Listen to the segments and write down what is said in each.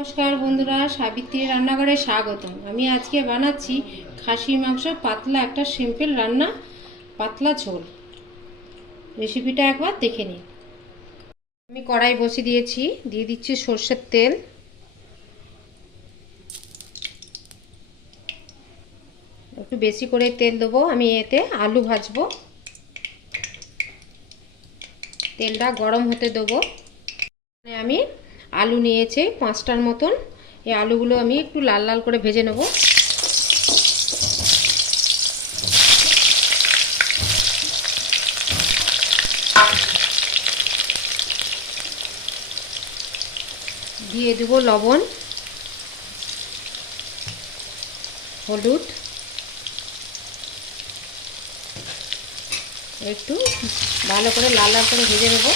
নমস্কার বন্ধুরা, সাবিত্রী রান্নাঘরে স্বাগতম। আমি আজকে বানাচ্ছি খাসি মাংস পাতলা একটা সিম্পল রান্না, পাতলা ঝোল। রেসিপিটা একবার দেখে নিন। আমি কড়াই বসিয়ে দিয়েছি, দিয়ে দিচ্ছি সর্ষের তেল। একটু বেশি করে তেল দেবো, আমি এতে আলু ভাজবো। তেলটা গরম হতে দেবো। আমি আলু নিয়েছি 5টার মতন। এই আলুগুলো আমি একটু লাল লাল করে ভেজে নেব। দিয়ে দেবো লবণ, হলুদ, একটু ভালো করে লাল লাল করে ভেজে নেব।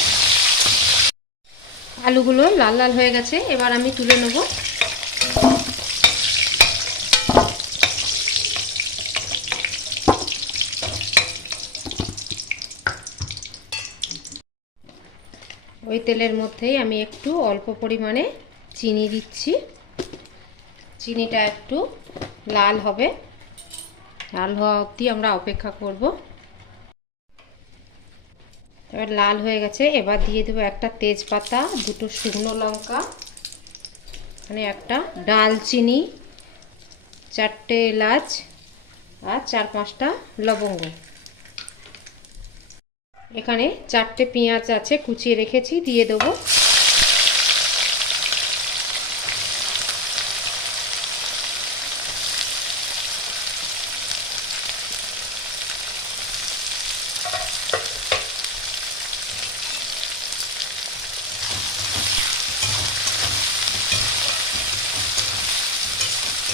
আলুগুলো লাল লাল হয়ে গেছে, এবার আমি তুলে নেব। ওই তেলের মধ্যেই আমি একটু অল্প পরিমাণে চিনি দিচ্ছি। চিনিটা একটু লাল হবে, লাল হওয়া অবধি আমরা অপেক্ষা করব। এবার লাল হয়ে গেছে, এবার দিয়ে দেবো একটা তেজপাতা, দুটো শুকনো লঙ্কা, মানে একটা ডালচিনি, 4টে এলাচ আর 4-5টা লবঙ্গ। এখানে 4টে পেঁয়াজ আছে, কুচিয়ে রেখেছি, দিয়ে দেবো।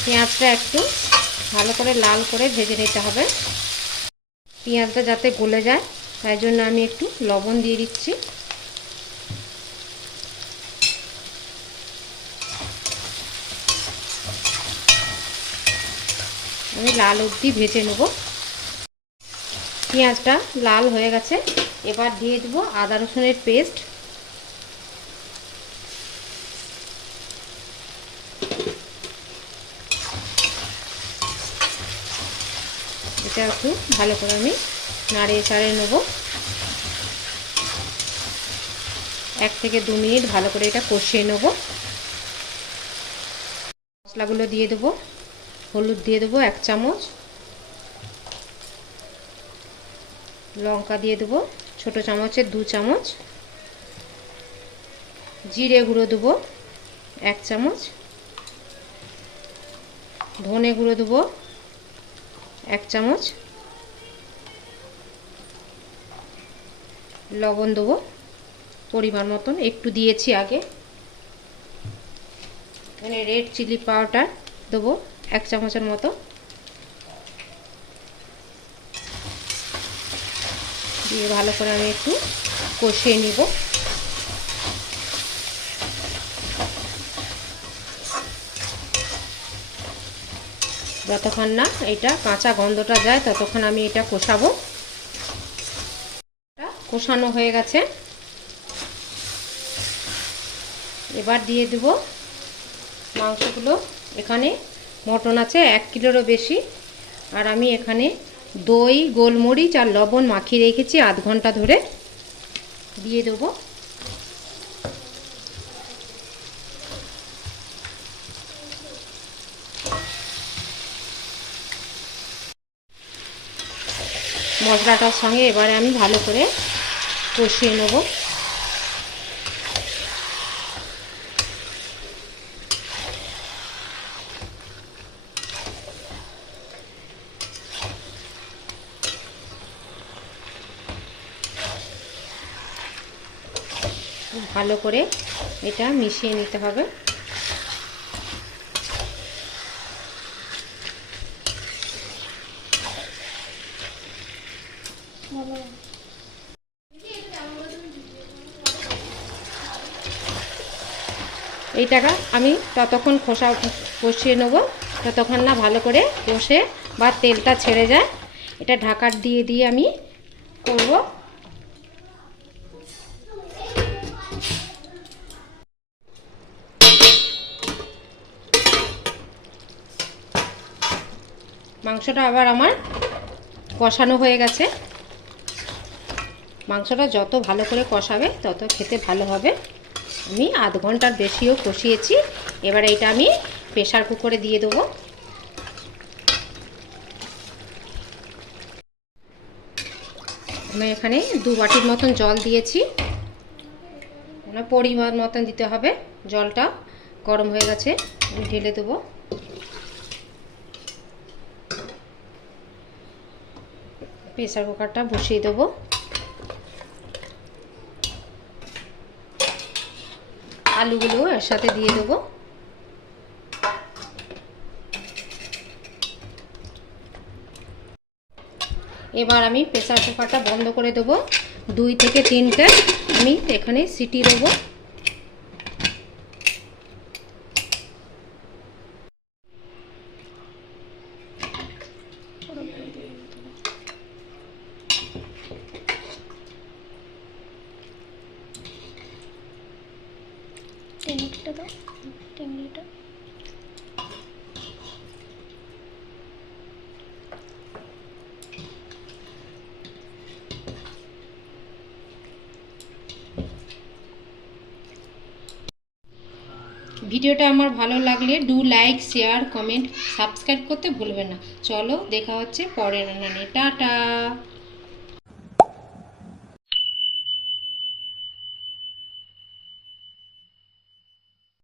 পেঁয়াজটা একটু ভালো করে লাল করে ভেজে নিতে হবে। পেঁয়াজটা যাতে গলে যায় তাই জন্য আমি একটু লবণ দিয়ে দিচ্ছি। আমি লাল অবধি ভেজে নেব। পেঁয়াজটা লাল হয়ে গেছে, এবার দিয়ে দেবো আদা রসুনের পেস্ট। এটা একটু ভালো করে আমি নাড়িয়ে চাড়িয়ে নেব। 1 থেকে 2 মিনিট ভালো করে এটা কষিয়ে নেব। মশলাগুলো দিয়ে দেবো। হলুদ দিয়ে দেবো 1 চামচ, লঙ্কা দিয়ে দেবো ছোট চামচের 2 চামচ, জিরে গুঁড়ো দেবো 1 চামচ, ধনে গুঁড়ো দেবো 1 চামচ, লবণ দেবো পরিমাণ মতন, একটু দিয়েছি আগে। এখানে রেড চিলি পাউডার দেবো 1 চামচের মতো। দিয়ে ভালো করে আমি একটু কষিয়ে নিব। যতক্ষণ না এটা কাঁচা গন্ধটা যায় ততক্ষণ আমি এটা কষাবো। কষানো হয়ে গেছে, এবার দিয়ে দেব মাংসগুলো। এখানে মটন আছে 1 কিলোরও বেশি, আর আমি এখানে দই, গোলমরিচ আর লবণ মাখিয়ে রেখেছি আধ ঘন্টা ধরে। দিয়ে দেবো। মশলাটার সঙ্গে এবারে আমি ভালো করে কষিয়ে নেব। ভালো করে এটা মিশিয়ে নিতে হবে। এইটাকে আমি ততক্ষণ কষিয়ে নেব ততক্ষণ না ভালো করে কষে বা তেলটা ছেড়ে যায়। এটা ঢাকা দিয়ে দিয়ে আমি করব। মাংসটা আবার আমার কষানো হয়ে গেছে। মাংসটা যত ভালো করে কষাবে তত খেতে ভালো হবে। আমি আধ ঘন্টার বেশিও কষিয়েছি। এবার এটা আমি প্রেসার কুকারে দিয়ে দেবো। আমি এখানে 2 বাটির মতন জল দিয়েছি। পরিমাণ মতন দিতে হবে। জলটা গরম হয়ে গেছে, আমি ঢেলে দেবো। প্রেসার কুকারটা বসিয়ে দেবো। আলুগুলো এর সাথে দিয়ে দেবো। এবার আমি প্রেসার কুকারটা বন্ধ করে দেবো। 2 থেকে 3টে আমি এখানে সিটি দেবো। ভিডিওটা আমার ভালো লাগলে লাইক, শেয়ার, কমেন্ট, সাবস্ক্রাইব করতে ভুলবেন না। চলো দেখা হচ্ছে পরের রান্না নিয়ে। টাটা।